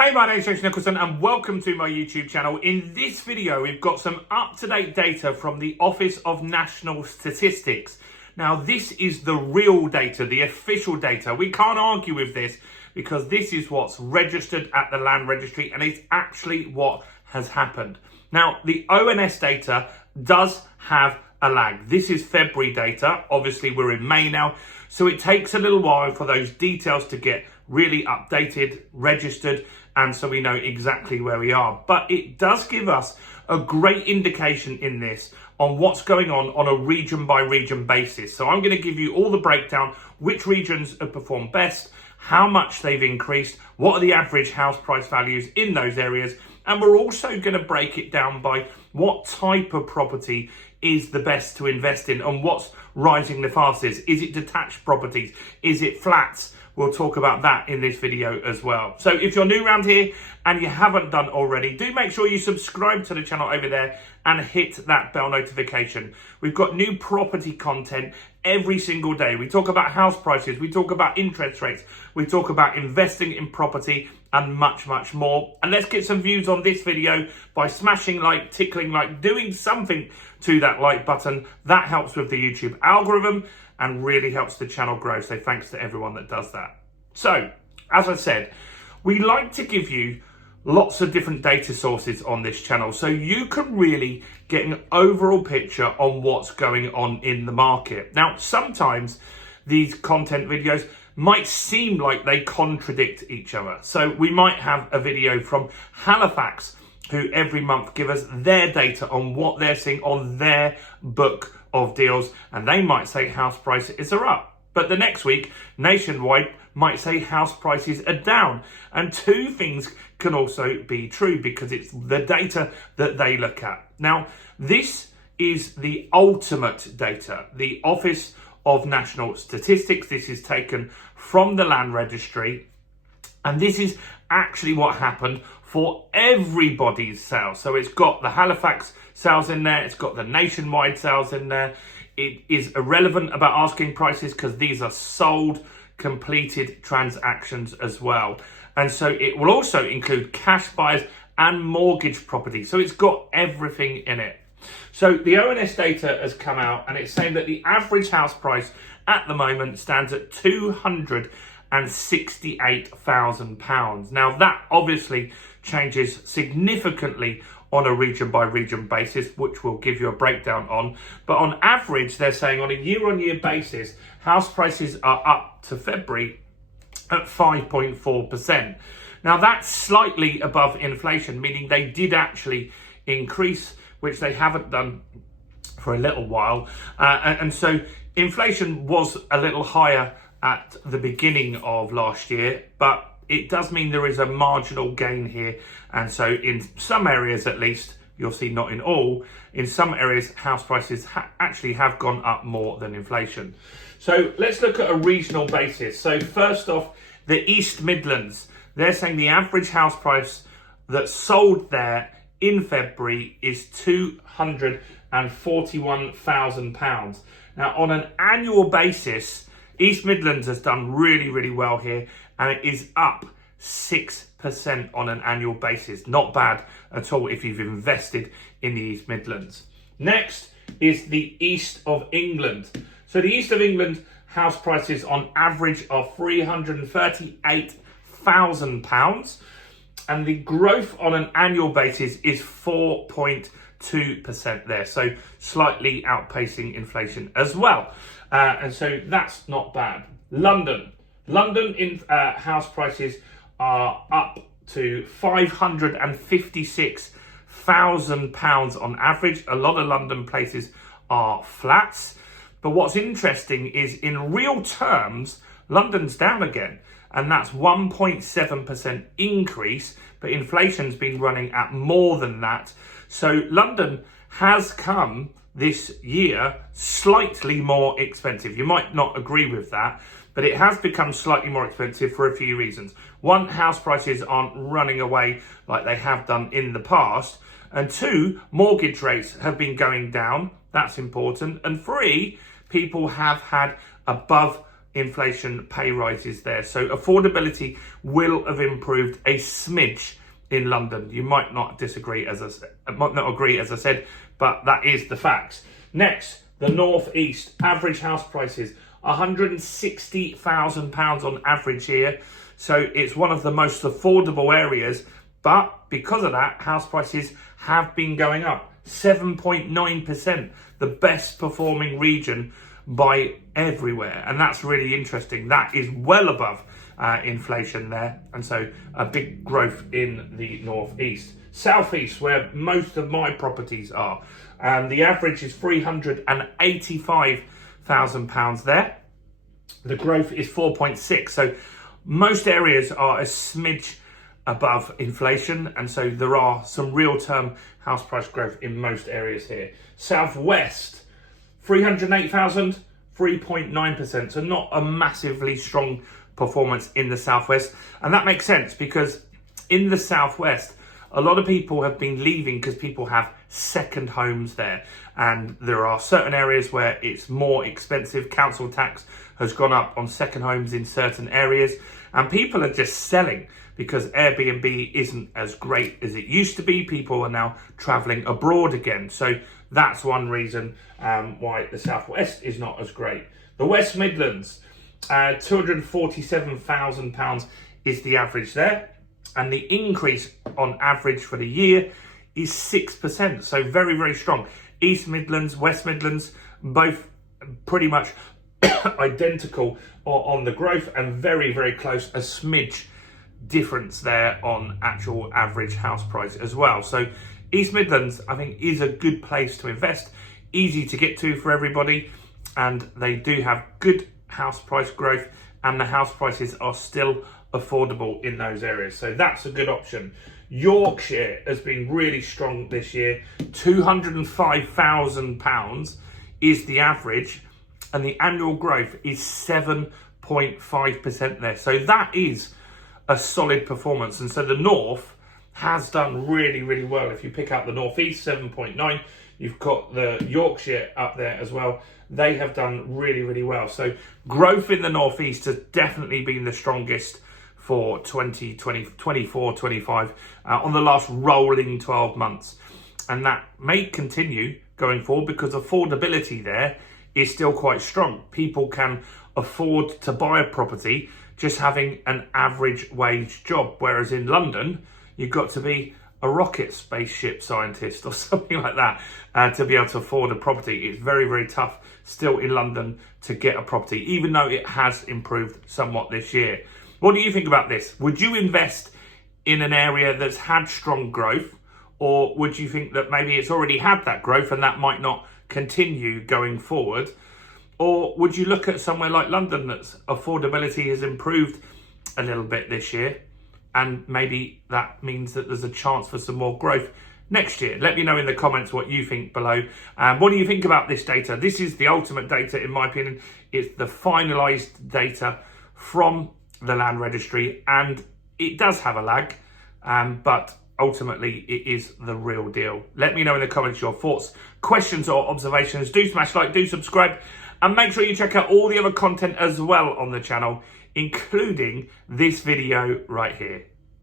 Hey, my name is Jason Nicholson and welcome to my YouTube channel. In this video, we've got some up-to-date data from the Office of National Statistics. Now, this is the real data, the official data. We can't argue with this because this is what's registered at the Land Registry and it's actually what has happened. Now, the ONS data does have a lag. This is February data. Obviously, we're in May now, so it takes a little while for those details to get really updated, registered, and so we know exactly where we are. But it does give us a great indication in this on what's going on a region by region basis. So I'm going to give you all the breakdown, which regions have performed best, how much they've increased, what are the average house price values in those areas, and we're also going to break it down by what type of property is the best to invest in and what's rising the fastest. Is it detached properties? Is it flats? We'll talk about that in this video as well. So if you're new around here and you haven't done already, do make sure you subscribe to the channel over there and hit that bell notification. We've got new property content every single day. We talk about house prices, we talk about interest rates, we talk about investing in property and much, much more. And let's get some views on this video by smashing like, tickling like, doing something to that like button. That helps with the YouTube algorithm and really helps the channel grow. So thanks to everyone that does that. So, as I said, we like to give you lots of different data sources on this channel so you can really get an overall picture on what's going on in the market. Now, sometimes these content videos might seem like they contradict each other. So we might have a video from Halifax, who every month give us their data on what they're seeing on their book of deals, and they might say house prices are up. But the next week, Nationwide might say house prices are down. And two things can also be true because it's the data that they look at. Now, this is the ultimate data, the Office of National Statistics. This is taken from the Land Registry. And this is actually what happened for everybody's sales. So it's got the Halifax sales in there, it's got the Nationwide sales in there. It is irrelevant about asking prices because these are sold, completed transactions as well. And so it will also include cash buyers and mortgage property. So it's got everything in it. So the ONS data has come out and it's saying that the average house price at the moment stands at £268,000. Now that obviously changes significantly on a region by region basis, which we'll give you a breakdown on. But on average, they're saying on a year-on-year basis, house prices are up to February at 5.4%. Now that's slightly above inflation, meaning they did actually increase, which they haven't done for a little while. And so inflation was a little higher at the beginning of last year, but it does mean there is a marginal gain here. And so in some areas, at least, you'll see not in all, in some areas, house prices actually have gone up more than inflation. So let's look at a regional basis. So first off, the East Midlands, they're saying the average house price that sold there in February is £241,000. Now, on an annual basis, East Midlands has done really, really well here, and it is up 6% on an annual basis. Not bad at all if you've invested in the East Midlands. Next is the East of England. So the East of England house prices on average are £338,000, and the growth on an annual basis is 4.2% there, so slightly outpacing inflation as well. And so that's not bad. London in house prices are up to £556,000 on average. A lot of London places are flats. But what's interesting is in real terms, London's down again. And that's 1.7% increase, but inflation's been running at more than that. So London has come this year slightly more expensive. You might not agree with that, but it has become slightly more expensive for a few reasons. One, house prices aren't running away like they have done in the past. And two, mortgage rates have been going down. That's important. And three, people have had above inflation pay rises there. So affordability will have improved a smidge in London. You might not disagree, might not agree, as I said, but that is the facts. Next, the North East. Average house prices, £160,000 on average here. So it's one of the most affordable areas, but because of that, house prices have been going up. 7.9%, the best performing region by everywhere. And that's really interesting. That is well above inflation there. And so a big growth in the Northeast. Southeast, where most of my properties are. And the average is £385,000 there. The growth is 4.6. So most areas are a smidge above inflation. And so there are some real term house price growth in most areas here. Southwest, 308,000, 3.9%. So not a massively strong performance in the Southwest. And that makes sense because in the Southwest, a lot of people have been leaving because people have second homes there. And there are certain areas where it's more expensive. Council tax has gone up on second homes in certain areas. And people are just selling because Airbnb isn't as great as it used to be. People are now traveling abroad again. So that's one reason why the Southwest is not as great. The West Midlands, £247,000 is the average there. And the increase on average for the year is 6%. So very, very strong. East Midlands, West Midlands, both pretty much identical on the growth and very, very close, a smidge difference there on actual average house price as well. So East Midlands, I think, is a good place to invest. Easy to get to for everybody. And they do have good house price growth and the house prices are still affordable in those areas. So that's a good option. Yorkshire has been really strong this year. £205,000 is the average and the annual growth is 7.5% there. So that is a solid performance. And so the North has done really, really well. If you pick out the Northeast, 7.9, you've got the Yorkshire up there as well. They have done really, really well. So growth in the Northeast has definitely been the strongest for 2020, 24, 25 on the last rolling 12 months. And that may continue going forward because affordability there is still quite strong. People can afford to buy a property just having an average wage job. Whereas in London, you've got to be a rocket spaceship scientist or something like that to be able to afford a property. It's very, very tough still in London to get a property, even though it has improved somewhat this year. What do you think about this? Would you invest in an area that's had strong growth, or would you think that maybe it's already had that growth and that might not continue going forward? Or would you look at somewhere like London that's affordability has improved a little bit this year and maybe that means that there's a chance for some more growth next year? Let me know in the comments what you think below. What do you think about this data? This is the ultimate data in my opinion. It's the finalised data from the Land Registry and it does have a lag, but ultimately it is the real deal. Let me know in the comments your thoughts, questions or observations. Do smash like, do subscribe and make sure you check out all the other content as well on the channel, including this video right here.